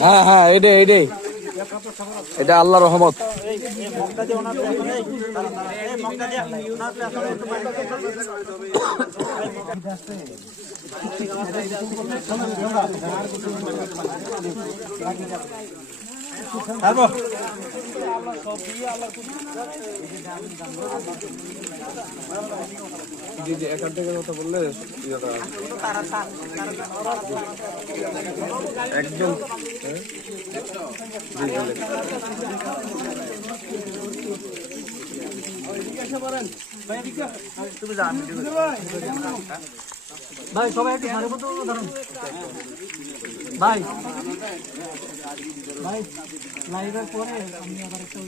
হ্যাঁ হ্যাঁ এটাই এটাই, এটা আল্লাহর রহমত। জি এখান থেকে কথা বললে একদম ভাই সবাই একটু সাড়ে মতো ধরুন ভাই। ভাই লাইভের পরে আমি আবার একটা